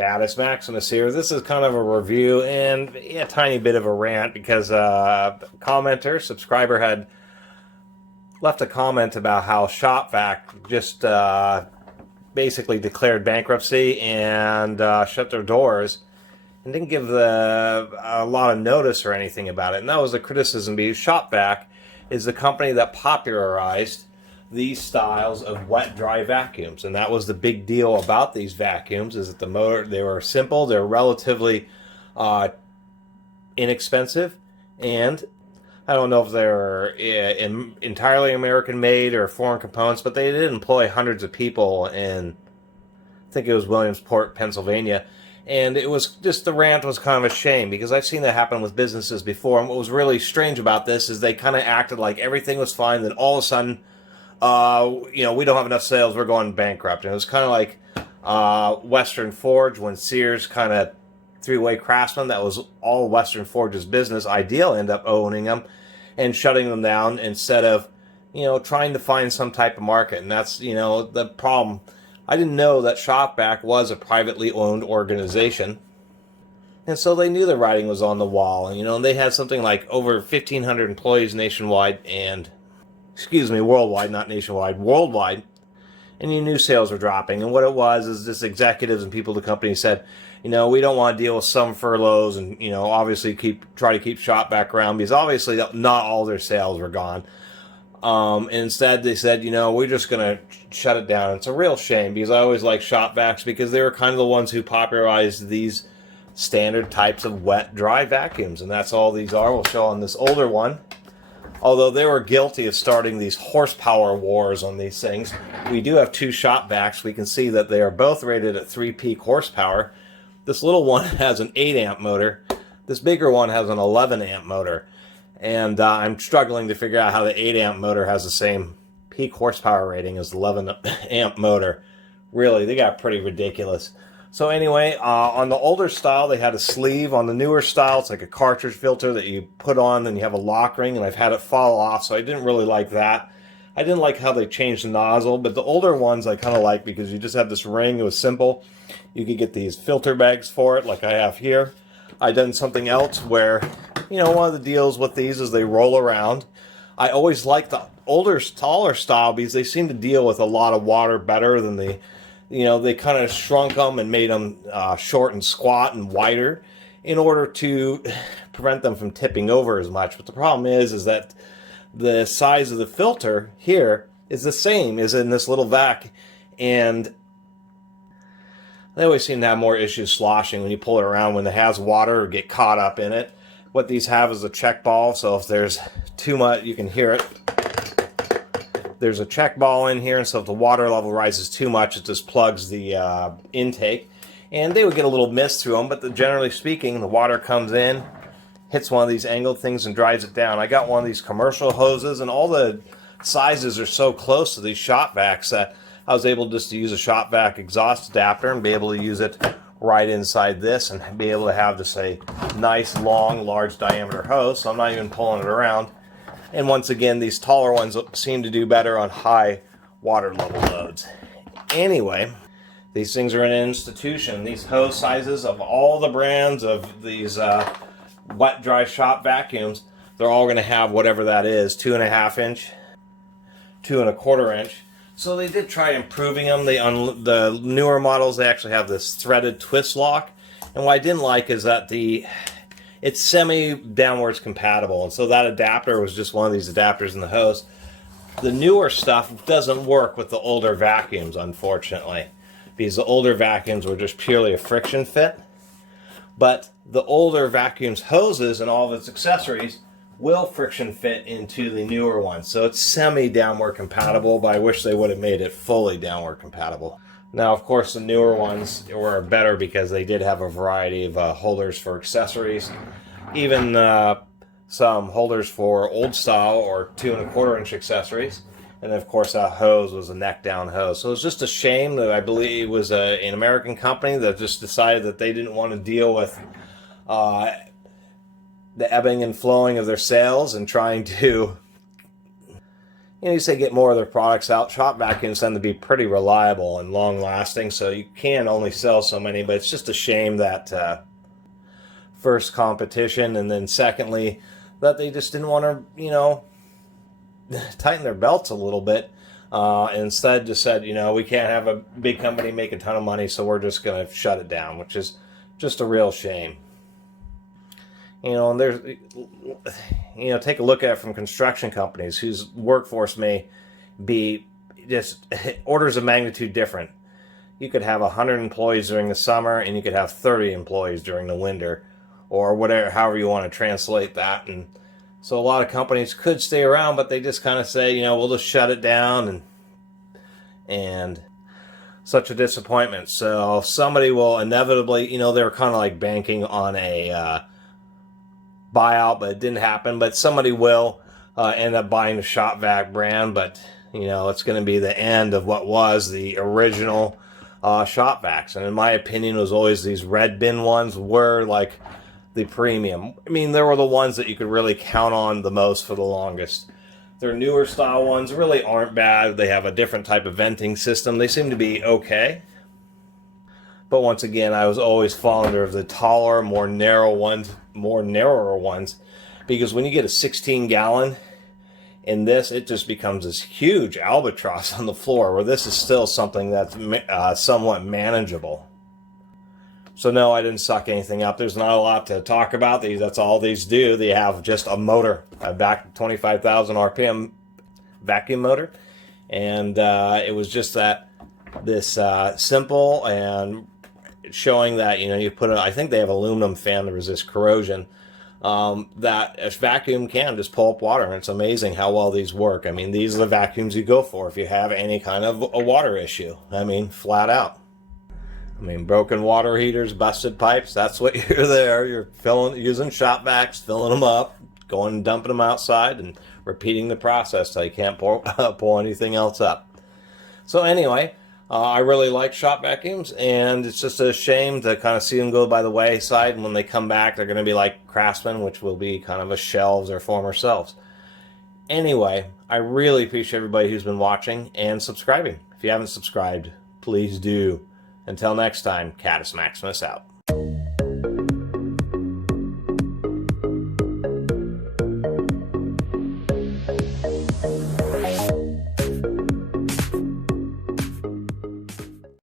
Catus, Maximus here. This is kind of a review and a tiny bit of a rant because a commenter, subscriber, had left a comment about how Shop-Vac just basically declared bankruptcy and shut their doors and didn't give a lot of notice or anything about it. And that was the criticism, because Shop-Vac is the company that popularized these styles of wet-dry vacuums, and that was the big deal about these vacuums, is that the motor, they were simple, they were relatively inexpensive, and I don't know if they were entirely American-made or foreign components, but they did employ hundreds of people in, I think it was Williamsport, Pennsylvania. And it was just, the rant was kind of a shame, because I've seen that happen with businesses before. And what was really strange about this is they kind of acted like everything was fine, then all of a sudden, we don't have enough sales, we're going bankrupt. And it was kind of like Western Forge, when Sears kind of threw away Craftsman. That was all Western Forge's business. Ideal ended up owning them and shutting them down instead of, trying to find some type of market. And that's, the problem. I didn't know that Shop-Vac was a privately owned organization. And so they knew the writing was on the wall. And, they had something like over 1,500 employees nationwide and, worldwide, not nationwide, worldwide. And you knew sales were dropping. And what it was is just executives and people of the company said, we don't want to deal with some furloughs and, obviously try to keep Shop-Vac around, because obviously not all their sales were gone. And instead they said, we're just going to shut it down. It's a real shame, because I always like Shop-Vacs, because they were kind of the ones who popularized these standard types of wet-dry vacuums. And that's all these are. We'll show on this older one. Although they were guilty of starting these horsepower wars on these things, we do have two Shop-Vacs. We can see that they are both rated at 3 peak horsepower. This little one has an 8 amp motor. This bigger one has an 11 amp motor. And I'm struggling to figure out how the 8 amp motor has the same peak horsepower rating as the 11 amp motor. Really, they got pretty ridiculous. So anyway, on the older style, they had a sleeve. On the newer style, it's like a cartridge filter that you put on, then you have a lock ring, and I've had it fall off, so I didn't really like that. I didn't like how they changed the nozzle, but the older ones I kind of like, because you just have this ring. It was simple. You could get these filter bags for it, like I have here. I done something else where, one of the deals with these is they roll around. I always like the older, taller style, because they seem to deal with a lot of water better than the, they kind of shrunk them and made them short and squat and wider in order to prevent them from tipping over as much. But the problem is that the size of the filter here is the same as in this little vac, and they always seem to have more issues sloshing when you pull it around when it has water or get caught up in it. What these have is a check ball, so if there's too much, you can hear it. There's a check ball in here, and so if the water level rises too much, it just plugs the intake. And they would get a little mist through them, but generally speaking, the water comes in, hits one of these angled things, and dries it down. I got one of these commercial hoses, and all the sizes are so close to these Shop-Vacs that I was able just to use a Shop-Vac exhaust adapter and be able to use it right inside this and be able to have just a nice, long, large diameter hose, so I'm not even pulling it around. And once again, these taller ones seem to do better on high water level loads. Anyway, these things are in an institution. These hose sizes of all the brands of these wet, dry shop vacuums, they're all going to have whatever that is, 2.5 inch, 2.25 inch. So they did try improving them. On the newer models, they actually have this threaded twist lock. And what I didn't like is that it's semi-downwards compatible. And so that adapter was just one of these adapters in the hose. The newer stuff doesn't work with the older vacuums, unfortunately, because the older vacuums were just purely a friction fit. But the older vacuums hoses and all of its accessories will friction fit into the newer ones. So it's semi-downward compatible, but I wish they would have made it fully downward compatible. Now, of course, the newer ones were better because they did have a variety of holders for accessories. Even some holders for old style or 2.25 inch accessories. And of course, that hose was a neck down hose. So it's just a shame that I believe it was an American company that just decided that they didn't want to deal with the ebbing and flowing of their sales and trying to you say get more of their products out. Shop vacuums tend to be pretty reliable and long lasting, so you can only sell so many, but it's just a shame that first competition, and then secondly that they just didn't want to tighten their belts a little bit. Instead just said, we can't have a big company make a ton of money, so we're just going to shut it down, which is just a real shame. And there's, take a look at it from construction companies whose workforce may be just orders of magnitude different. You could have 100 employees during the summer, and you could have 30 employees during the winter, or whatever, however you want to translate that. And so a lot of companies could stay around, but they just kind of say, we'll just shut it down, and such a disappointment. So somebody will inevitably, they were kind of like banking on a buyout, but it didn't happen. But somebody will end up buying the Shop-Vac brand, but it's going to be the end of what was the original Shop-Vacs. And in my opinion, it was always these red bin ones were like the premium. I mean, they were the ones that you could really count on the most for the longest. Their newer style ones really aren't bad. They have a different type of venting system. They seem to be okay. But once again, I was always fonder of the taller, more narrower ones, because when you get a 16-gallon in this, it just becomes this huge albatross on the floor, where this is still something that's somewhat manageable. So no, I didn't suck anything up. There's not a lot to talk about. That's all these do. They have just a motor, a back 25,000 RPM vacuum motor, and it was just this simple, and showing that you put I think they have aluminum fan to resist corrosion. That a vacuum can just pull up water, and it's amazing how well these work. I mean, these are the vacuums you go for if you have any kind of a water issue. I mean, flat out. I mean, broken water heaters, busted pipes, that's what you're there. You're using Shop-Vacs, filling them up, going and dumping them outside, and repeating the process so you can't pull anything else up. So anyway, I really like shop vacuums, and it's just a shame to kind of see them go by the wayside, and when they come back, they're going to be like Craftsman, which will be kind of a shell of their former selves. Anyway, I really appreciate everybody who's been watching and subscribing. If you haven't subscribed, please do. Until next time, Catus Maximus out.